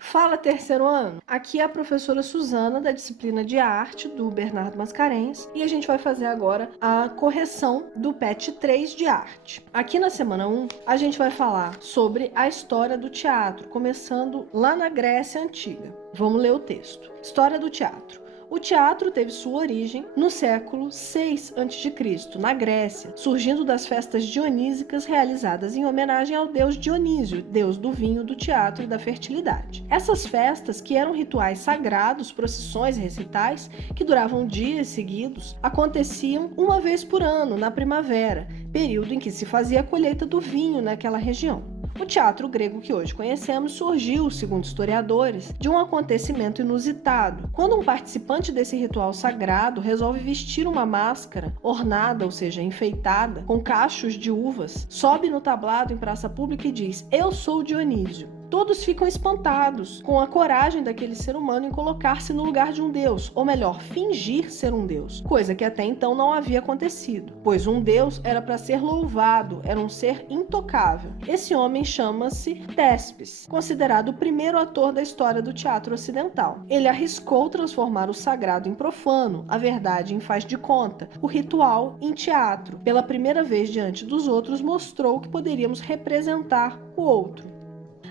Fala, terceiro ano! Aqui é a professora Suzana, da disciplina de arte do Bernardo Mascarenhas, e a gente vai fazer agora a correção do PET 3 de arte. Aqui na semana 1, a gente vai falar sobre a história do teatro, começando lá na Grécia Antiga. Vamos ler o texto. História do teatro. O teatro teve sua origem no século 6 a.C., na Grécia, surgindo das festas dionísicas realizadas em homenagem ao deus Dionísio, deus do vinho, do teatro e da fertilidade. Essas festas, que eram rituais sagrados, procissões e recitais, que duravam dias seguidos, aconteciam uma vez por ano, na primavera, período em que se fazia a colheita do vinho naquela região. O teatro grego que hoje conhecemos surgiu, segundo historiadores, de um acontecimento inusitado, quando um participante desse ritual sagrado resolve vestir uma máscara ornada, ou seja, enfeitada, com cachos de uvas, sobe no tablado em praça pública e diz: "Eu sou Dionísio." Todos ficam espantados com a coragem daquele ser humano em colocar-se no lugar de um deus, ou melhor, fingir ser um deus, coisa que até então não havia acontecido, pois um deus era para ser louvado, era um ser intocável. Esse homem chama-se Téspis, considerado o primeiro ator da história do teatro ocidental. Ele arriscou transformar o sagrado em profano, a verdade em faz de conta, o ritual em teatro. Pela primeira vez diante dos outros, mostrou que poderíamos representar o outro.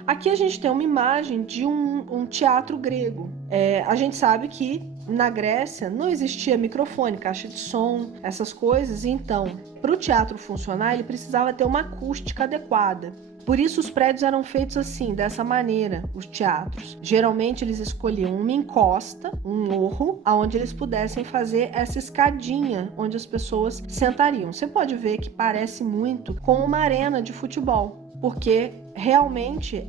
Aqui a gente tem uma imagem de um teatro grego. A gente sabe que na Grécia não existia microfone, caixa de som, essas coisas, e então, para o teatro funcionar, ele precisava ter uma acústica adequada. Por isso os prédios eram feitos assim, dessa maneira, os teatros. Geralmente eles escolhiam uma encosta, um morro, onde eles pudessem fazer essa escadinha, onde as pessoas sentariam. Você pode ver que parece muito com uma arena de futebol, porque realmente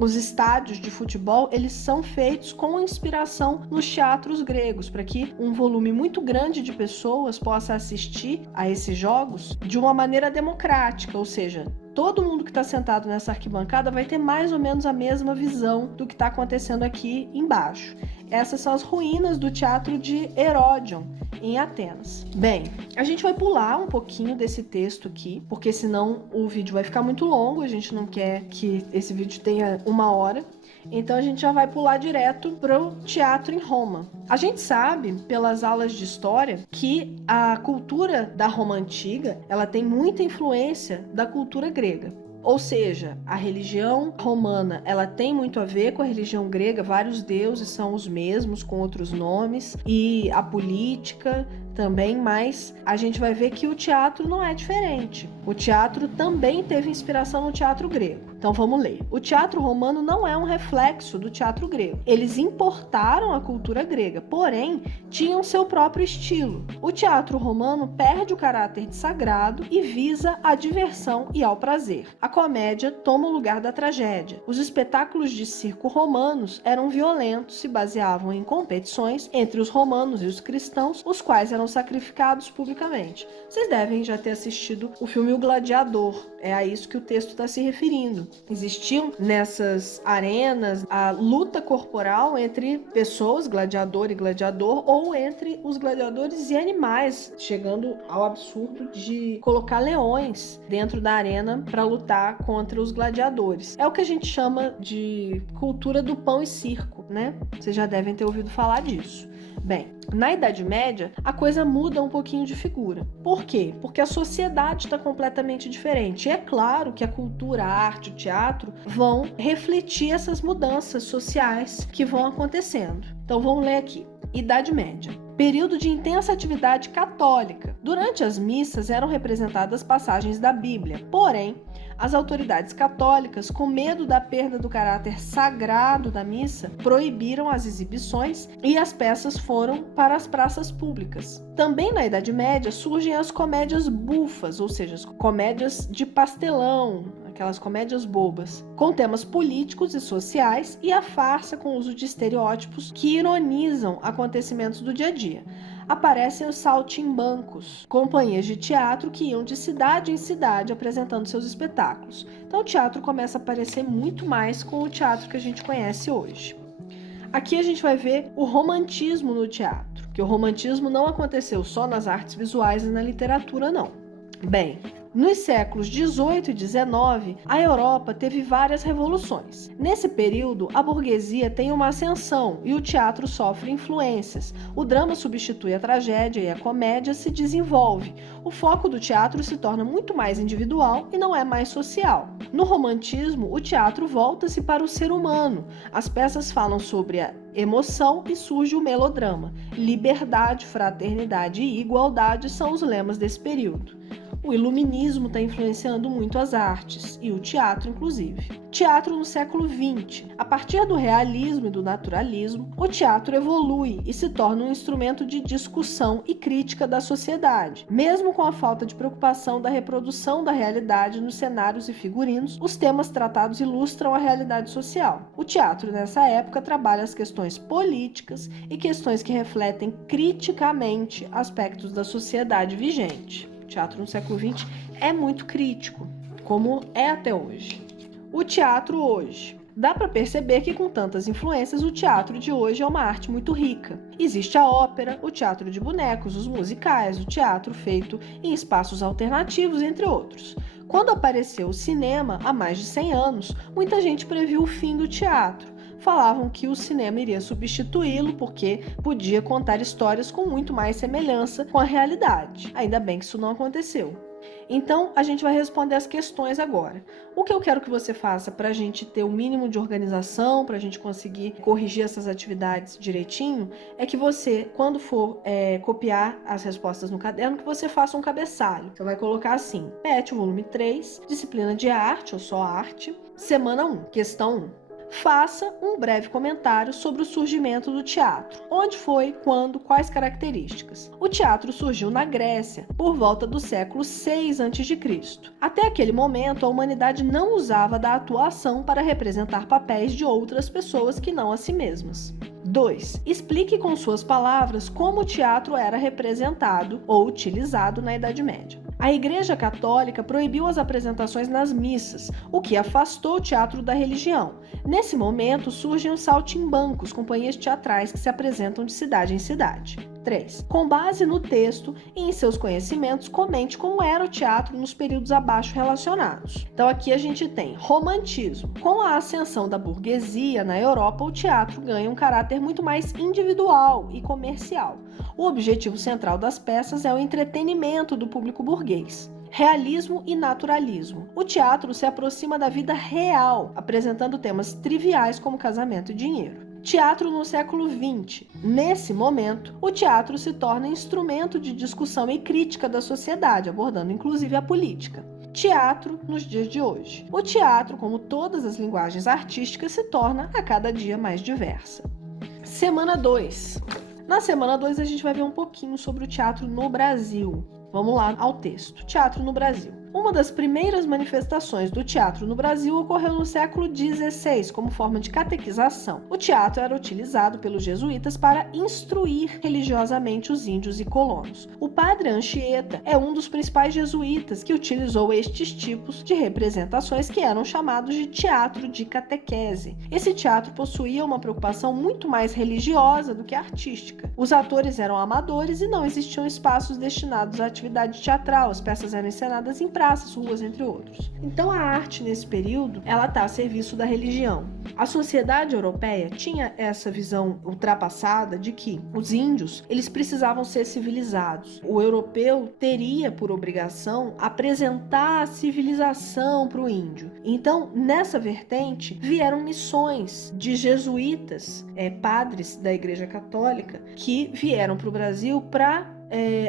os estádios de futebol eles são feitos com inspiração nos teatros gregos, para que um volume muito grande de pessoas possa assistir a esses jogos de uma maneira democrática, ou seja, todo mundo que está sentado nessa arquibancada vai ter mais ou menos a mesma visão do que está acontecendo aqui embaixo. Essas são as ruínas do teatro de Heródion, em Atenas. Bem, a gente vai pular um pouquinho desse texto aqui, porque senão o vídeo vai ficar muito longo, a gente não quer que esse vídeo tenha 1 hora. Então a gente já vai pular direto para o teatro em Roma. A gente sabe, pelas aulas de história, que a cultura da Roma antiga, ela tem muita influência da cultura grega. Ou seja, a religião romana, ela tem muito a ver com a religião grega, vários deuses são os mesmos, com outros nomes, e a política também, mas a gente vai ver que o teatro não é diferente. O teatro também teve inspiração no teatro grego. Então vamos ler. O teatro romano não é um reflexo do teatro grego. Eles importaram a cultura grega, porém tinham seu próprio estilo. O teatro romano perde o caráter de sagrado e visa a diversão e ao prazer. A comédia toma o lugar da tragédia. Os espetáculos de circo romanos eram violentos, se baseavam em competições entre os romanos e os cristãos, os quais eram sacrificados publicamente. Vocês devem já ter assistido o filme O Gladiador. É a isso que o texto está se referindo. Existiam nessas arenas a luta corporal entre pessoas, gladiador e gladiador, ou entre os gladiadores e animais, chegando ao absurdo de colocar leões dentro da arena para lutar contra os gladiadores. É o que a gente chama de cultura do pão e circo, né? Vocês já devem ter ouvido falar disso. Bem, na Idade Média, a coisa muda um pouquinho de figura. Por quê? Porque a sociedade está completamente diferente. E é claro que a cultura, a arte, o teatro vão refletir essas mudanças sociais que vão acontecendo. Então vamos ler aqui. Idade Média. Período de intensa atividade católica. Durante as missas eram representadas passagens da Bíblia, porém, as autoridades católicas, com medo da perda do caráter sagrado da missa, proibiram as exibições e as peças foram para as praças públicas. Também na Idade Média surgem as comédias bufas, ou seja, as comédias de pastelão, aquelas comédias bobas, com temas políticos e sociais, e a farsa com uso de estereótipos que ironizam acontecimentos do dia a dia. Aparecem os saltimbancos, companhias de teatro que iam de cidade em cidade apresentando seus espetáculos. Então o teatro começa a aparecer muito mais com o teatro que a gente conhece hoje. Aqui a gente vai ver o romantismo no teatro, que o romantismo não aconteceu só nas artes visuais e na literatura, não. Bem, Nos séculos 18 e 19, a Europa teve várias revoluções. Nesse período, a burguesia tem uma ascensão e o teatro sofre influências. O drama substitui a tragédia e a comédia se desenvolve. O foco do teatro se torna muito mais individual e não é mais social. No romantismo, o teatro volta-se para o ser humano. As peças falam sobre a emoção e surge o melodrama. Liberdade, fraternidade e igualdade são os lemas desse período. O iluminismo está influenciando muito as artes, e o teatro, inclusive. Teatro no século XX. A partir do realismo e do naturalismo, o teatro evolui e se torna um instrumento de discussão e crítica da sociedade. Mesmo com a falta de preocupação da reprodução da realidade nos cenários e figurinos, os temas tratados ilustram a realidade social. O teatro, nessa época, trabalha as questões políticas e questões que refletem criticamente aspectos da sociedade vigente. O teatro no século XX é muito crítico, como é até hoje. O teatro hoje. Dá para perceber que com tantas influências, o teatro de hoje é uma arte muito rica. Existe a ópera, o teatro de bonecos, os musicais, o teatro feito em espaços alternativos, entre outros. Quando apareceu o cinema, há mais de 100 anos, muita gente previu o fim do teatro. Falavam que o cinema iria substituí-lo porque podia contar histórias com muito mais semelhança com a realidade. Ainda bem que isso não aconteceu. Então, a gente vai responder as questões agora. O que eu quero que você faça para a gente ter o mínimo de organização, para a gente conseguir corrigir essas atividades direitinho, é que você, quando for copiar as respostas no caderno, que você faça um cabeçalho. Você vai colocar assim, PET, volume 3, disciplina de arte ou só arte, semana 1, questão 1. Faça um breve comentário sobre o surgimento do teatro. Onde foi, quando, quais características? O teatro surgiu na Grécia, por volta do século 6 a.C. Até aquele momento, a humanidade não usava da atuação para representar papéis de outras pessoas que não a si mesmas. 2. Explique com suas palavras como o teatro era representado ou utilizado na Idade Média. A Igreja Católica proibiu as apresentações nas missas, o que afastou o teatro da religião. Nesse momento, surgem os saltimbancos, companhias teatrais que se apresentam de cidade em cidade. 3. Com base no texto e em seus conhecimentos, comente como era o teatro nos períodos abaixo relacionados. Então aqui a gente tem romantismo. Com a ascensão da burguesia na Europa, o teatro ganha um caráter muito mais individual e comercial. O objetivo central das peças é o entretenimento do público burguês. Realismo e naturalismo. O teatro se aproxima da vida real, apresentando temas triviais como casamento e dinheiro. Teatro no século XX. Nesse momento, o teatro se torna instrumento de discussão e crítica da sociedade, abordando inclusive a política. Teatro nos dias de hoje. O teatro, como todas as linguagens artísticas, se torna a cada dia mais diversa. Semana 2. Na semana 2 a gente vai ver um pouquinho sobre o teatro no Brasil. Vamos lá ao texto. Teatro no Brasil. Uma das primeiras manifestações do teatro no Brasil ocorreu no século XVI, como forma de catequização. O teatro era utilizado pelos jesuítas para instruir religiosamente os índios e colonos. O padre Anchieta é um dos principais jesuítas que utilizou estes tipos de representações que eram chamados de teatro de catequese. Esse teatro possuía uma preocupação muito mais religiosa do que artística. Os atores eram amadores e não existiam espaços destinados à atividade teatral. As peças eram encenadas em praças, ruas, entre outros. Então a arte nesse período, ela está a serviço da religião. A sociedade europeia tinha essa visão ultrapassada de que os índios, eles precisavam ser civilizados. O europeu teria por obrigação apresentar a civilização para o índio. Então, nessa vertente, vieram missões de jesuítas, padres da Igreja Católica, que vieram para o Brasil para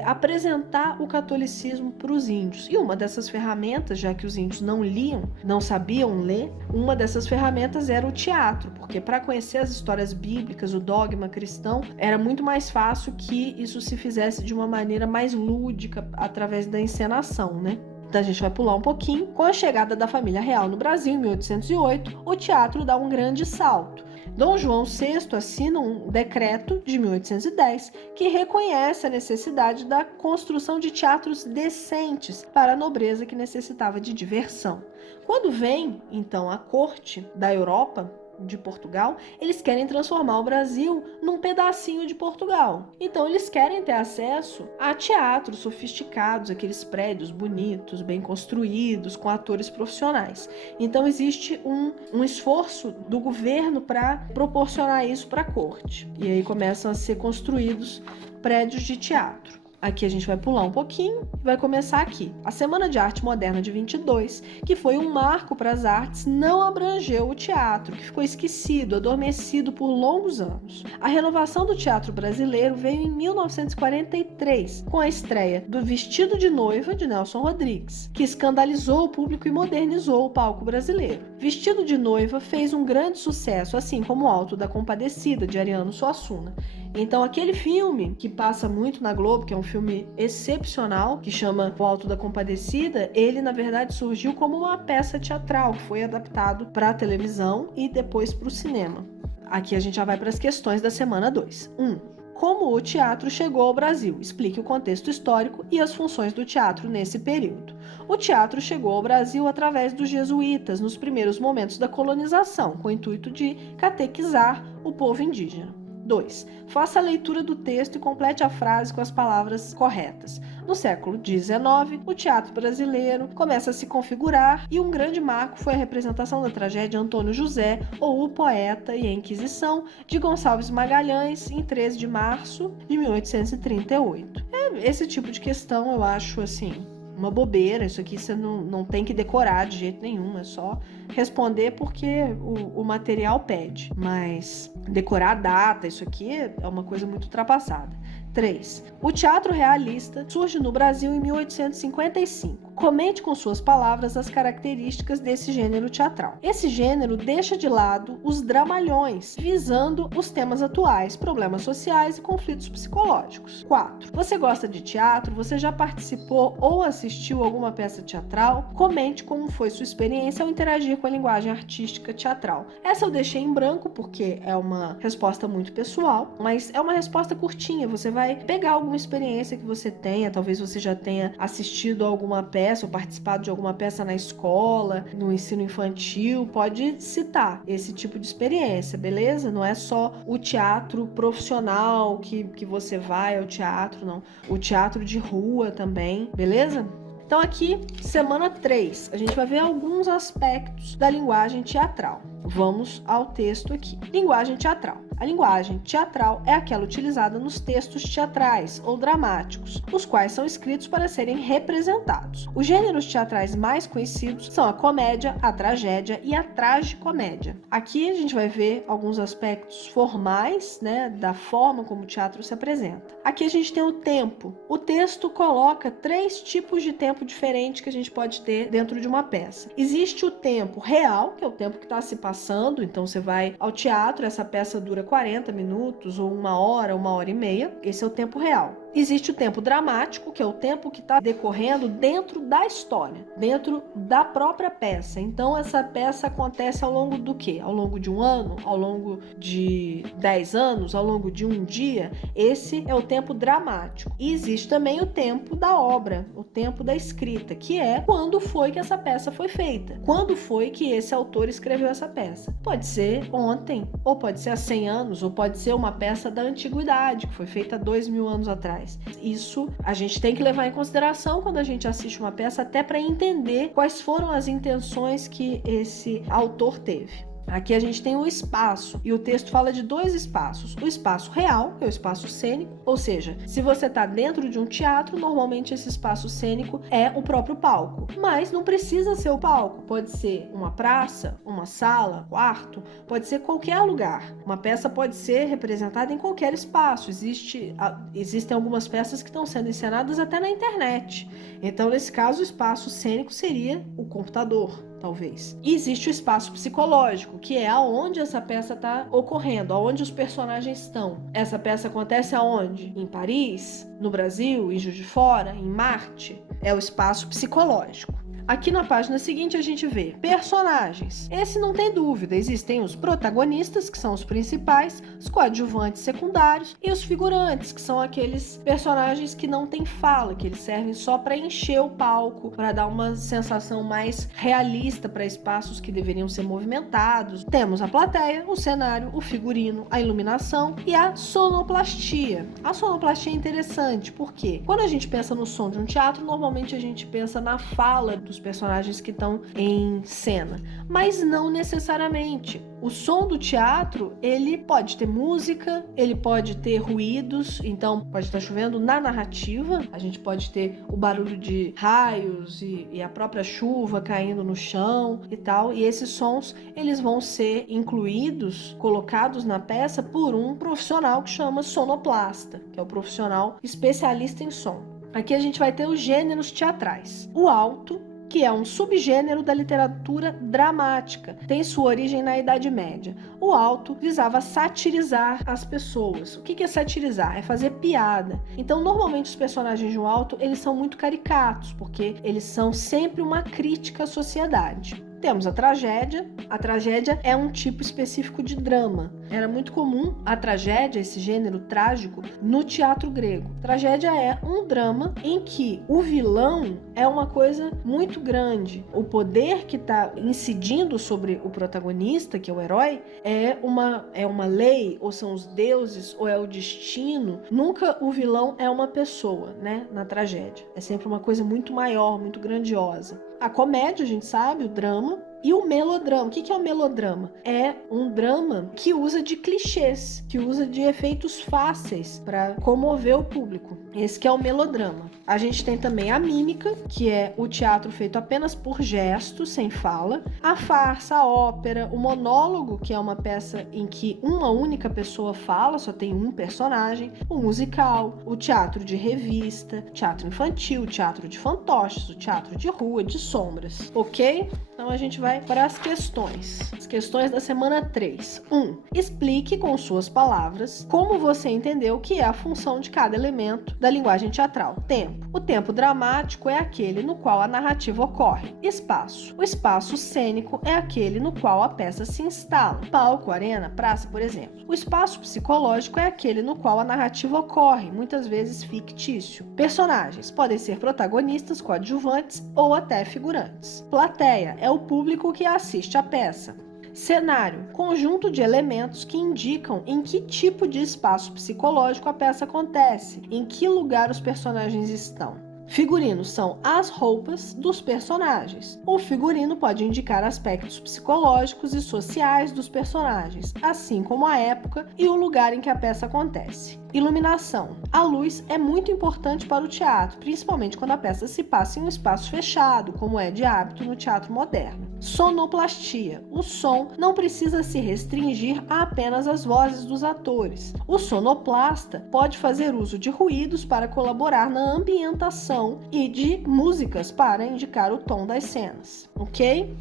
apresentar o catolicismo para os índios. E uma dessas ferramentas, já que os índios não liam, não sabiam ler, uma dessas ferramentas era o teatro, porque para conhecer as histórias bíblicas, o dogma cristão, era muito mais fácil que isso se fizesse de uma maneira mais lúdica, através da encenação, né? Então a gente vai pular um pouquinho. Com a chegada da família real no Brasil, em 1808, o teatro dá um grande salto. Dom João VI assina um decreto de 1810 que reconhece a necessidade da construção de teatros decentes para a nobreza que necessitava de diversão. Quando vem, então, a corte da Europa, de Portugal, eles querem transformar o Brasil num pedacinho de Portugal. Então eles querem ter acesso a teatros sofisticados, aqueles prédios bonitos, bem construídos, com atores profissionais. Então existe um esforço do governo para proporcionar isso para a corte. E aí começam a ser construídos prédios de teatro. Aqui a gente vai pular um pouquinho e vai começar aqui. A Semana de Arte Moderna de 22, que foi um marco para as artes, não abrangeu o teatro, que ficou esquecido, adormecido por longos anos. A renovação do teatro brasileiro veio em 1943, com a estreia do Vestido de Noiva, de Nelson Rodrigues, que escandalizou o público e modernizou o palco brasileiro. Vestido de Noiva fez um grande sucesso, assim como o Alto da Compadecida, de Ariano Suassuna. Então, aquele filme que passa muito na Globo, que é um filme excepcional, que chama O Alto da Compadecida, ele, na verdade, surgiu como uma peça teatral, que foi adaptado para a televisão e depois para o cinema. Aqui a gente já vai para as questões da semana 2. 1. Como o teatro chegou ao Brasil? Explique o contexto histórico e as funções do teatro nesse período. O teatro chegou ao Brasil através dos jesuítas nos primeiros momentos da colonização, com o intuito de catequizar o povo indígena. 2. Faça a leitura do texto e complete a frase com as palavras corretas. No século XIX, o teatro brasileiro começa a se configurar e um grande marco foi a representação da tragédia Antônio José, ou O Poeta e a Inquisição, de Gonçalves Magalhães, em 13 de março de 1838. Esse tipo de questão eu acho assim uma bobeira, isso aqui você não tem que decorar de jeito nenhum, é só responder porque o material pede, mas decorar a data, isso aqui é uma coisa muito ultrapassada. 3. O teatro realista surge no Brasil em 1855. Comente com suas palavras as características desse gênero teatral. Esse gênero deixa de lado os dramalhões, visando os temas atuais, problemas sociais e conflitos psicológicos. 4. Você gosta de teatro? Você já participou ou assistiu alguma peça teatral? Comente como foi sua experiência ao interagir com a linguagem artística teatral. Essa eu deixei em branco porque é uma resposta muito pessoal, mas é uma resposta curtinha. Você vai pegar alguma experiência que você tenha, talvez você já tenha assistido a alguma peça ou participado de alguma peça na escola, no ensino infantil, pode citar esse tipo de experiência, beleza? Não é só o teatro profissional que você vai ao teatro, não. O teatro de rua também, beleza? Então aqui, semana 3, a gente vai ver alguns aspectos da linguagem teatral. Vamos ao texto aqui. Linguagem teatral. A linguagem teatral é aquela utilizada nos textos teatrais ou dramáticos, os quais são escritos para serem representados. Os gêneros teatrais mais conhecidos são a comédia, a tragédia e a tragicomédia. Aqui a gente vai ver alguns aspectos formais, da forma como o teatro se apresenta. Aqui a gente tem o tempo. O texto coloca 3 tipos de tempo diferentes que a gente pode ter dentro de uma peça. Existe o tempo real, que é o tempo que está se passando, então você vai ao teatro, essa peça dura 40 minutos, ou 1 hora e meia, esse é o tempo real. Existe o tempo dramático, que é o tempo que está decorrendo dentro da história, dentro da própria peça. Então, essa peça acontece ao longo do quê? Ao longo de um ano? Ao longo de 10 anos? Ao longo de um dia? Esse é o tempo dramático. E existe também o tempo da obra, o tempo da escrita, que é quando foi que essa peça foi feita. Quando foi que esse autor escreveu essa peça. Pode ser ontem, ou pode ser há 100 anos, ou pode ser uma peça da antiguidade, que foi feita há 2000 anos atrás. Isso a gente tem que levar em consideração quando a gente assiste uma peça, até para entender quais foram as intenções que esse autor teve. Aqui a gente tem o espaço, e o texto fala de 2 espaços. O espaço real, que é o espaço cênico, ou seja, se você está dentro de um teatro, normalmente esse espaço cênico é o próprio palco. Mas não precisa ser o palco, pode ser uma praça, uma sala, quarto, pode ser qualquer lugar. Uma peça pode ser representada em qualquer espaço. Existem algumas peças que estão sendo encenadas até na internet. Então, nesse caso, o espaço cênico seria o computador, talvez. E existe o espaço psicológico, que é aonde essa peça está ocorrendo, aonde os personagens estão. Essa peça acontece aonde? Em Paris, no Brasil, em Juiz de Fora, em Marte. É o espaço psicológico. Aqui na página seguinte a gente vê personagens. Esse não tem dúvida, existem os protagonistas, que são os principais, os coadjuvantes secundários e os figurantes, que são aqueles personagens que não têm fala, que eles servem só para encher o palco, para dar uma sensação mais realista para espaços que deveriam ser movimentados. Temos a plateia, o cenário, o figurino, a iluminação e a sonoplastia. A sonoplastia é interessante porque quando a gente pensa no som de um teatro, normalmente a gente pensa na fala dos personagens que estão em cena, mas não necessariamente. O som do teatro, ele pode ter música, ele pode ter ruídos, então pode estar chovendo na narrativa, a gente pode ter o barulho de raios e a própria chuva caindo no chão e tal, e esses sons, eles vão ser incluídos, colocados na peça por um profissional que chama sonoplasta, que é o profissional especialista em som. Aqui a gente vai ter os gêneros teatrais. O alto, que é um subgênero da literatura dramática, tem sua origem na Idade Média. O alto visava satirizar as pessoas. O que é satirizar? É fazer piada. Então, normalmente os personagens do alto, eles são muito caricatos, porque eles são sempre uma crítica à sociedade. Temos a tragédia. A tragédia é um tipo específico de drama. Era muito comum a tragédia, esse gênero trágico, no teatro grego. Tragédia é um drama em que o vilão é uma coisa muito grande. O poder que está incidindo sobre o protagonista, que é o herói, é uma lei, ou são os deuses, ou é o destino. Nunca o vilão é uma pessoa, né? Na tragédia. É sempre uma coisa muito maior, muito grandiosa. A comédia, a gente sabe, o drama. E o melodrama, o que é o melodrama? É um drama que usa de clichês, que usa de efeitos fáceis para comover o público. Esse que é o melodrama. A gente tem também a mímica, que é o teatro feito apenas por gestos, sem fala. A farsa, a ópera, o monólogo, que é uma peça em que uma única pessoa fala, só tem um personagem. O musical, o teatro de revista, teatro infantil, teatro de fantoches, o teatro de rua, de sombras. Ok? Então a gente vai para as questões. As questões da semana 3. 1. Explique com suas palavras como você entendeu que é a função de cada elemento da linguagem teatral. Tempo. O tempo dramático é aquele no qual a narrativa ocorre. Espaço. O espaço cênico é aquele no qual a peça se instala. Palco, arena, praça, por exemplo. O espaço psicológico é aquele no qual a narrativa ocorre, muitas vezes fictício. Personagens podem ser protagonistas, coadjuvantes ou até figurantes. Plateia é o público que assiste à peça. Cenário, conjunto de elementos que indicam em que tipo de espaço psicológico a peça acontece, em que lugar os personagens estão. Figurinos são as roupas dos personagens. O figurino pode indicar aspectos psicológicos e sociais dos personagens, assim como a época e o lugar em que a peça acontece. Iluminação. A luz é muito importante para o teatro, principalmente quando a peça se passa em um espaço fechado, como é de hábito no teatro moderno. Sonoplastia. O som não precisa se restringir a apenas as vozes dos atores. O sonoplasta pode fazer uso de ruídos para colaborar na ambientação e de músicas para indicar o tom das cenas. Ok?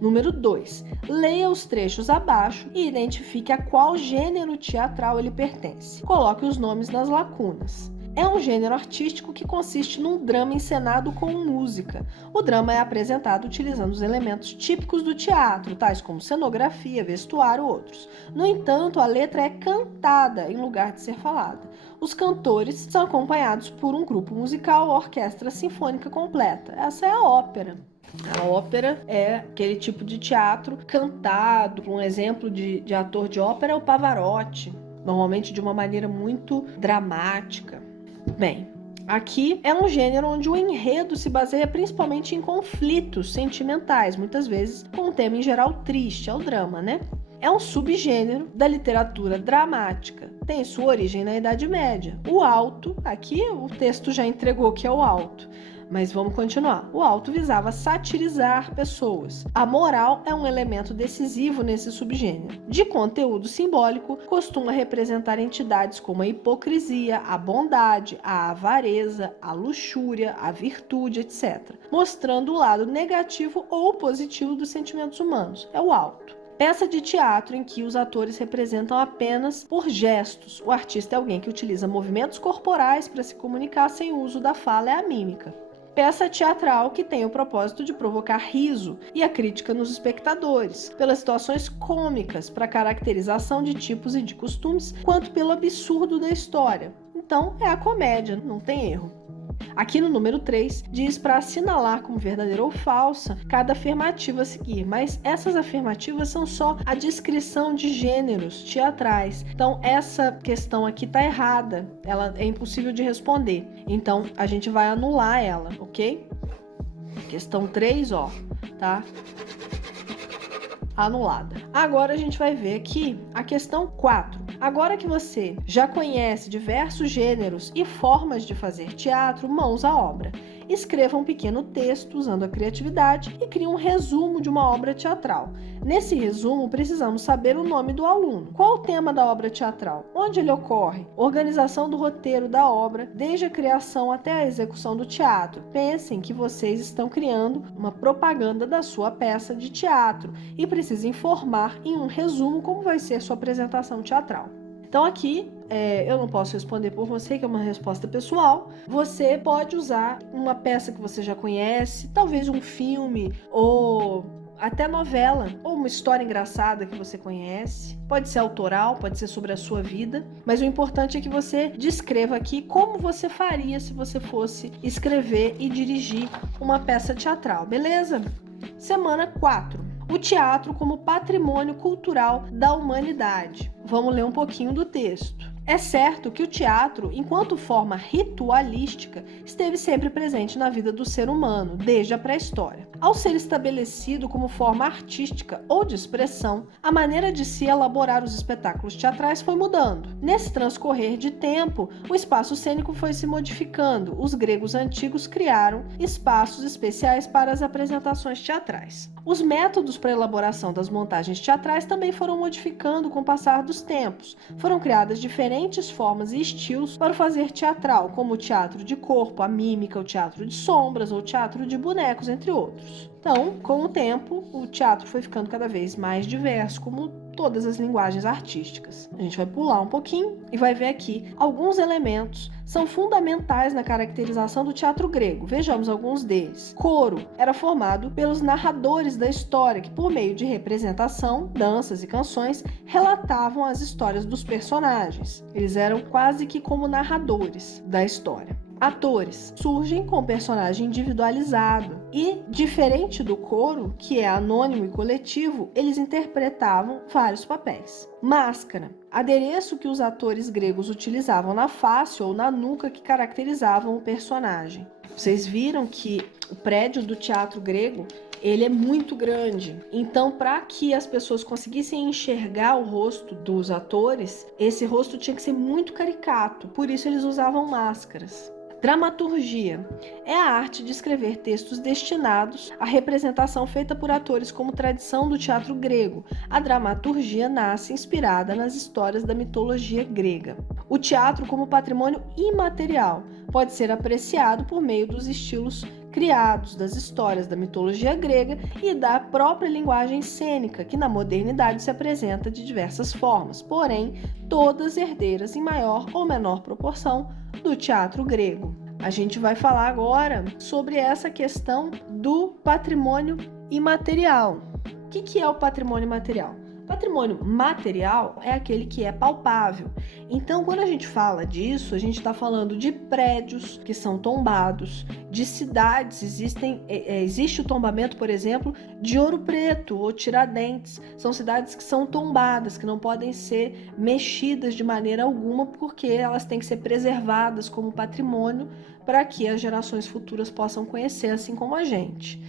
Número 2. Leia os trechos abaixo e identifique a qual gênero teatral ele pertence. Coloque os nomes nas lacunas. É um gênero artístico que consiste num drama encenado com música. O drama é apresentado utilizando os elementos típicos do teatro, tais como cenografia, vestuário e outros. No entanto, a letra é cantada em lugar de ser falada. Os cantores são acompanhados por um grupo musical ou orquestra sinfônica completa. Essa é a ópera. A ópera é aquele tipo de teatro cantado. Um exemplo de ator de ópera é o Pavarotti, normalmente de uma maneira muito dramática. Bem, aqui é um gênero onde o enredo se baseia principalmente em conflitos sentimentais, muitas vezes com um tema em geral triste, é o drama, né? É um subgênero da literatura dramática. Tem sua origem na Idade Média. O alto, aqui o texto já entregou que é o alto. Mas vamos continuar. O alto visava satirizar pessoas. A moral é um elemento decisivo nesse subgênero. De conteúdo simbólico, costuma representar entidades como a hipocrisia, a bondade, a avareza, a luxúria, a virtude, etc., mostrando o lado negativo ou positivo dos sentimentos humanos. É o alto. Peça de teatro em que os atores representam apenas por gestos. O artista é alguém que utiliza movimentos corporais para se comunicar sem o uso da fala, é a mímica. peça teatral que tem o propósito de provocar riso e a crítica nos espectadores, pelas situações cômicas para caracterização de tipos e de costumes, quanto pelo absurdo da história. Então, é a comédia, não tem erro. Aqui no número 3, diz para assinalar como verdadeira ou falsa cada afirmativa a seguir, mas essas afirmativas são só a descrição de gêneros teatrais. Então, essa questão aqui está errada, ela é impossível de responder. Então, a gente vai anular ela, ok? Questão 3, ó, tá? Anulada. Agora a gente vai ver aqui a questão 4. Agora que você já conhece diversos gêneros e formas de fazer teatro, mãos à obra. Escreva um pequeno texto usando a criatividade e crie um resumo de uma obra teatral. Nesse resumo, precisamos saber o nome do aluno. Qual o tema da obra teatral? Onde ele ocorre? Organização do roteiro da obra, desde a criação até a execução do teatro. Pensem que vocês estão criando uma propaganda da sua peça de teatro e precisam informar em um resumo como vai ser sua apresentação teatral. Então aqui, eu não posso responder por você, que é uma resposta pessoal. Você pode usar uma peça que você já conhece, talvez um filme ou até novela, ou uma história engraçada que você conhece. Pode ser autoral, pode ser sobre a sua vida, mas o importante é que você descreva aqui como você faria se você fosse escrever e dirigir uma peça teatral, beleza? Semana 4. O teatro como patrimônio cultural da humanidade. Vamos ler um pouquinho do texto. É certo que o teatro, enquanto forma ritualística, esteve sempre presente na vida do ser humano, desde a pré-história. Ao ser estabelecido como forma artística ou de expressão, a maneira de se elaborar os espetáculos teatrais foi mudando. Nesse transcorrer de tempo, o espaço cênico foi se modificando. Os gregos antigos criaram espaços especiais para as apresentações teatrais. Os métodos para a elaboração das montagens teatrais também foram modificando com o passar dos tempos. Foram criadas diferentes formas e estilos para o fazer teatral, como o teatro de corpo, a mímica, o teatro de sombras ou o teatro de bonecos, entre outros. Então, com o tempo, o teatro foi ficando cada vez mais diverso, como todas as linguagens artísticas. A gente vai pular um pouquinho e vai ver aqui alguns elementos são fundamentais na caracterização do teatro grego. Vejamos alguns deles. Coro era formado pelos narradores da história, que por meio de representação, danças e canções, relatavam as histórias dos personagens. Eles eram quase que como narradores da história. Atores surgem com personagem individualizado e, diferente do coro, que é anônimo e coletivo, eles interpretavam vários papéis. Máscara, adereço que os atores gregos utilizavam na face ou na nuca que caracterizavam o personagem. Vocês viram que o prédio do teatro grego ele é muito grande, então para que as pessoas conseguissem enxergar o rosto dos atores, esse rosto tinha que ser muito caricato, por isso eles usavam máscaras. Dramaturgia é a arte de escrever textos destinados à representação feita por atores como tradição do teatro grego. A dramaturgia nasce inspirada nas histórias da mitologia grega. O teatro como patrimônio imaterial pode ser apreciado por meio dos estilos criados das histórias da mitologia grega e da própria linguagem cênica, que na modernidade se apresenta de diversas formas, porém, todas herdeiras em maior ou menor proporção do teatro grego. A gente vai falar agora sobre essa questão do patrimônio imaterial. O que é o patrimônio imaterial? Patrimônio material é aquele que é palpável. Então, quando a gente fala disso, a gente está falando de prédios que são tombados, de cidades. Existe o tombamento, por exemplo, de Ouro Preto ou Tiradentes. São cidades que são tombadas, que não podem ser mexidas de maneira alguma, porque elas têm que ser preservadas como patrimônio para que as gerações futuras possam conhecer, assim como a gente.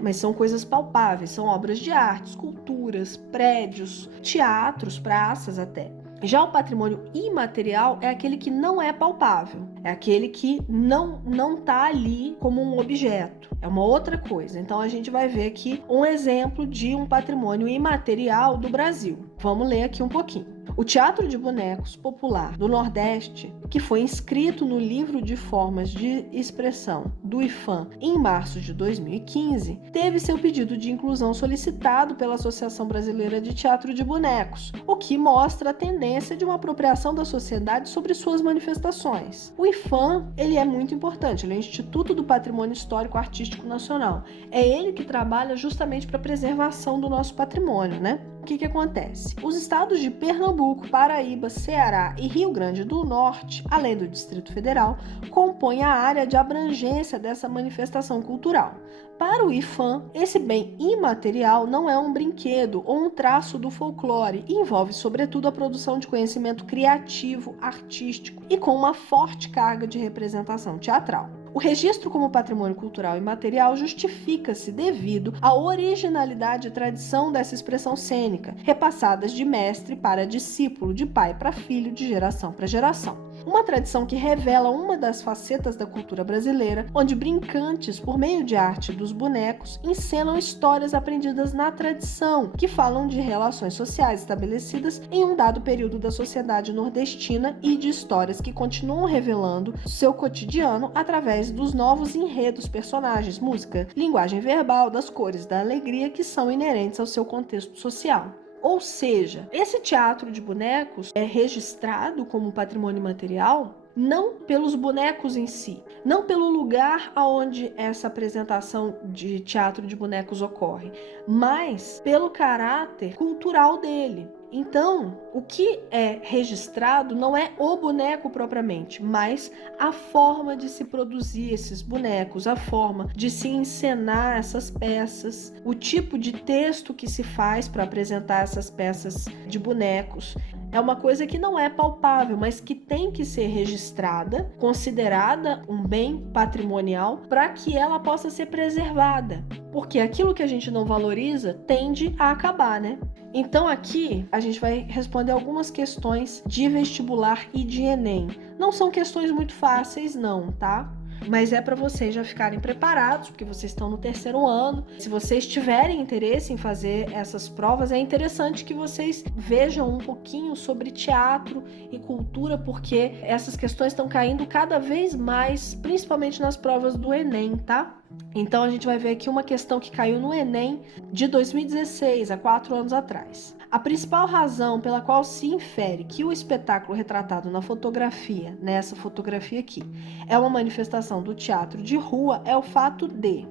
Mas são coisas palpáveis, são obras de arte, esculturas, prédios, teatros, praças até. Já o patrimônio imaterial é aquele que não é palpável, é aquele que não está ali como um objeto, é uma outra coisa. Então a gente vai ver aqui um exemplo de um patrimônio imaterial do Brasil. Vamos ler aqui um pouquinho. O teatro de bonecos popular do Nordeste, que foi inscrito no Livro de Formas de Expressão do IFAM em março de 2015, teve seu pedido de inclusão solicitado pela Associação Brasileira de Teatro de Bonecos, o que mostra a tendência de uma apropriação da sociedade sobre suas manifestações. O IFAM, ele é muito importante, ele é o Instituto do Patrimônio Histórico Artístico Nacional. É ele que trabalha justamente para a preservação do nosso patrimônio, né? O que acontece? Os estados de Pernambuco, Paraíba, Ceará e Rio Grande do Norte, além do Distrito Federal, compõem a área de abrangência dessa manifestação cultural. Para o IFAM, esse bem imaterial não é um brinquedo ou um traço do folclore e envolve, sobretudo, a produção de conhecimento criativo, artístico e com uma forte carga de representação teatral. O registro como patrimônio cultural imaterial justifica-se devido à originalidade e tradição dessa expressão cênica, repassadas de mestre para discípulo, de pai para filho, de geração para geração. Uma tradição que revela uma das facetas da cultura brasileira, onde brincantes, por meio de arte dos bonecos, encenam histórias aprendidas na tradição, que falam de relações sociais estabelecidas em um dado período da sociedade nordestina e de histórias que continuam revelando seu cotidiano através dos novos enredos, personagens, música, linguagem verbal, das cores, da alegria que são inerentes ao seu contexto social. Ou seja, esse teatro de bonecos é registrado como patrimônio imaterial não pelos bonecos em si, não pelo lugar onde essa apresentação de teatro de bonecos ocorre, mas pelo caráter cultural dele. Então, o que é registrado não é o boneco propriamente, mas a forma de se produzir esses bonecos, a forma de se encenar essas peças, o tipo de texto que se faz para apresentar essas peças de bonecos. É uma coisa que não é palpável, mas que tem que ser registrada, considerada um bem patrimonial, para que ela possa ser preservada. Porque aquilo que a gente não valoriza tende a acabar, né? Então aqui a gente vai responder algumas questões de vestibular e de Enem. Não são questões muito fáceis não, tá? Mas é para vocês já ficarem preparados, porque vocês estão no terceiro ano. Se vocês tiverem interesse em fazer essas provas, é interessante que vocês vejam um pouquinho sobre teatro e cultura, porque essas questões estão caindo cada vez mais, principalmente nas provas do Enem, tá? Então a gente vai ver aqui uma questão que caiu no Enem de 2016, há 4 anos atrás. A principal razão pela qual se infere que o espetáculo retratado na fotografia, nessa fotografia aqui, é uma manifestação do teatro de rua é o fato de...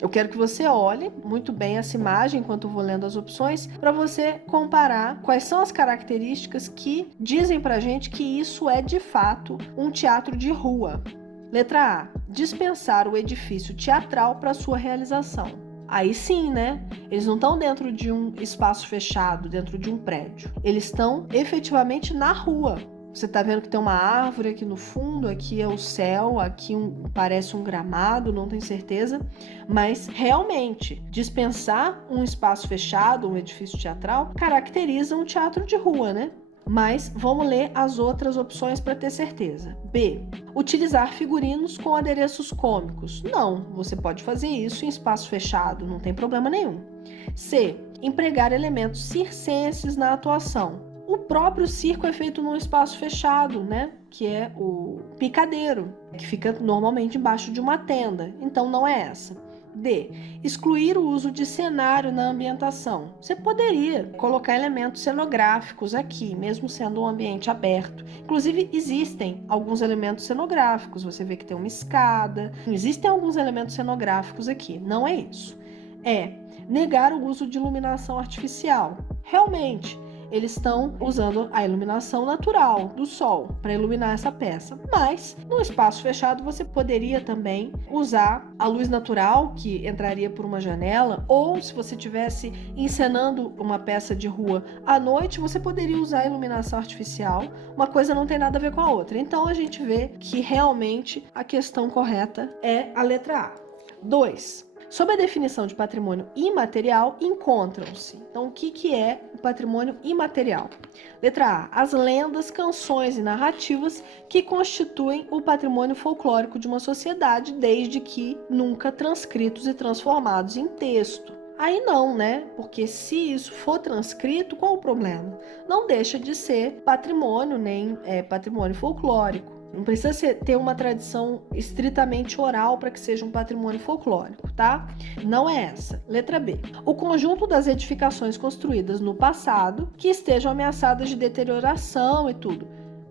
Eu quero que você olhe muito bem essa imagem enquanto eu vou lendo as opções, para você comparar quais são as características que dizem pra gente que isso é de fato um teatro de rua. Letra A. Dispensar o edifício teatral para sua realização. Aí sim, né? Eles não estão dentro de um espaço fechado, dentro de um prédio. Eles estão efetivamente na rua. Você tá vendo que tem uma árvore aqui no fundo, aqui é o céu, aqui parece um gramado, não tenho certeza. Mas realmente, dispensar um espaço fechado, um edifício teatral, caracteriza um teatro de rua, né? Mas vamos ler as outras opções para ter certeza. B. Utilizar figurinos com adereços cômicos. Não, você pode fazer isso em espaço fechado, não tem problema nenhum. C. Empregar elementos circenses na atuação. O próprio circo é feito num espaço fechado, né? Que é o picadeiro, que fica normalmente embaixo de uma tenda. Então não é essa. D. Excluir o uso de cenário na ambientação. Você poderia colocar elementos cenográficos aqui, mesmo sendo um ambiente aberto. Inclusive, existem alguns elementos cenográficos. Você vê que tem uma escada. Existem alguns elementos cenográficos aqui. Não é isso. É negar o uso de iluminação artificial. Realmente, eles estão usando a iluminação natural do sol para iluminar essa peça. Mas, no espaço fechado, você poderia também usar a luz natural, que entraria por uma janela, ou se você estivesse encenando uma peça de rua à noite, você poderia usar a iluminação artificial. Uma coisa não tem nada a ver com a outra. Então, a gente vê que realmente a questão correta é a letra A. 2. Sob a definição de patrimônio imaterial, encontram-se. Então, o que é o patrimônio imaterial? Letra A. As lendas, canções e narrativas que constituem o patrimônio folclórico de uma sociedade, desde que nunca transcritos e transformados em texto. Aí não, né? Porque se isso for transcrito, qual o problema? Não deixa de ser patrimônio, nem patrimônio folclórico. Não precisa ter uma tradição estritamente oral para que seja um patrimônio folclórico, tá? Não é essa. Letra B. O conjunto das edificações construídas no passado que estejam ameaçadas de deterioração e tudo.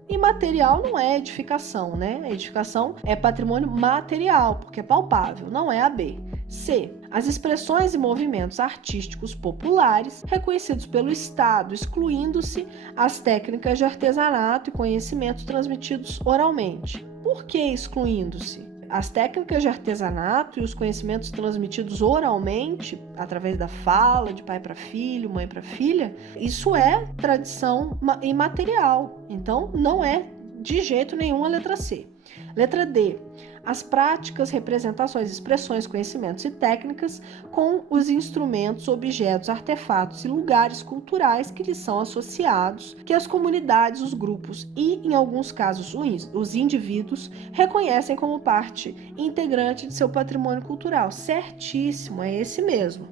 Imaterial não é edificação, né? A edificação é patrimônio material, porque é palpável, não é a B. C. As expressões e movimentos artísticos populares reconhecidos pelo Estado, excluindo-se as técnicas de artesanato e conhecimentos transmitidos oralmente. Por que excluindo-se? As técnicas de artesanato e os conhecimentos transmitidos oralmente, através da fala, de pai para filho, mãe para filha, isso é tradição imaterial. Então, não é de jeito nenhum a letra C. Letra D. As práticas, representações, expressões, conhecimentos e técnicas com os instrumentos, objetos, artefatos e lugares culturais que lhes são associados, que as comunidades, os grupos e, em alguns casos, os indivíduos reconhecem como parte integrante de seu patrimônio cultural. Certíssimo, é esse mesmo.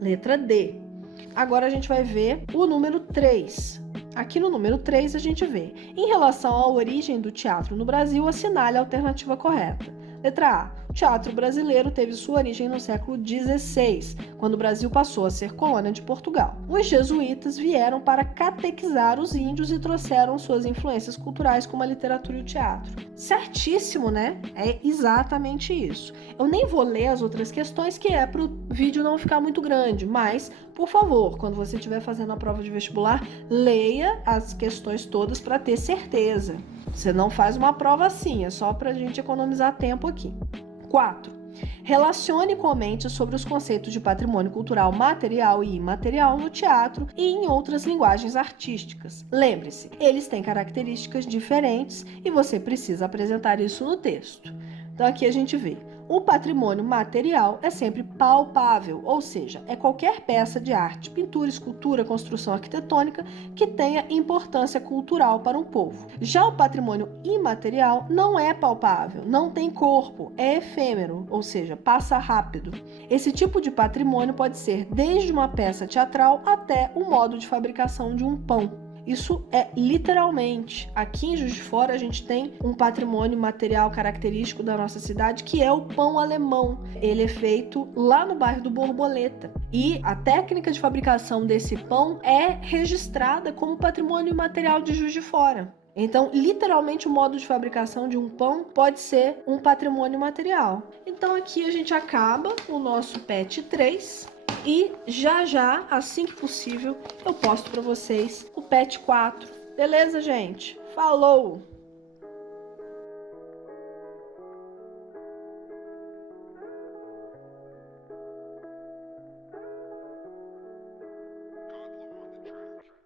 Letra D. Agora a gente vai ver o número 3. Aqui no número 3 a gente vê, em relação à origem do teatro no Brasil, assinale a alternativa correta. Letra A. O teatro brasileiro teve sua origem no século XVI, quando o Brasil passou a ser colônia de Portugal. Os jesuítas vieram para catequizar os índios e trouxeram suas influências culturais como a literatura e o teatro. Certíssimo, né? É exatamente isso. Eu nem vou ler as outras questões, que é para o vídeo não ficar muito grande, mas, por favor, quando você estiver fazendo a prova de vestibular, leia as questões todas para ter certeza. Você não faz uma prova assim, é só para a gente economizar tempo aqui. 4. Relacione e comente sobre os conceitos de patrimônio cultural material e imaterial no teatro e em outras linguagens artísticas. Lembre-se, eles têm características diferentes e você precisa apresentar isso no texto. Então aqui a gente vê. O patrimônio material é sempre palpável, ou seja, é qualquer peça de arte, pintura, escultura, construção arquitetônica que tenha importância cultural para um povo. Já o patrimônio imaterial não é palpável, não tem corpo, é efêmero, ou seja, passa rápido. Esse tipo de patrimônio pode ser desde uma peça teatral até o modo de fabricação de um pão. Isso é literalmente. Aqui em Juiz de Fora a gente tem um patrimônio material característico da nossa cidade, que é o pão alemão. Ele é feito lá no bairro do Borboleta. E a técnica de fabricação desse pão é registrada como patrimônio material de Juiz de Fora. Então, literalmente, o modo de fabricação de um pão pode ser um patrimônio material. Então, aqui a gente acaba o nosso PET 3. E já, assim que possível, eu posto para vocês o PET 4. Beleza, gente? Falou!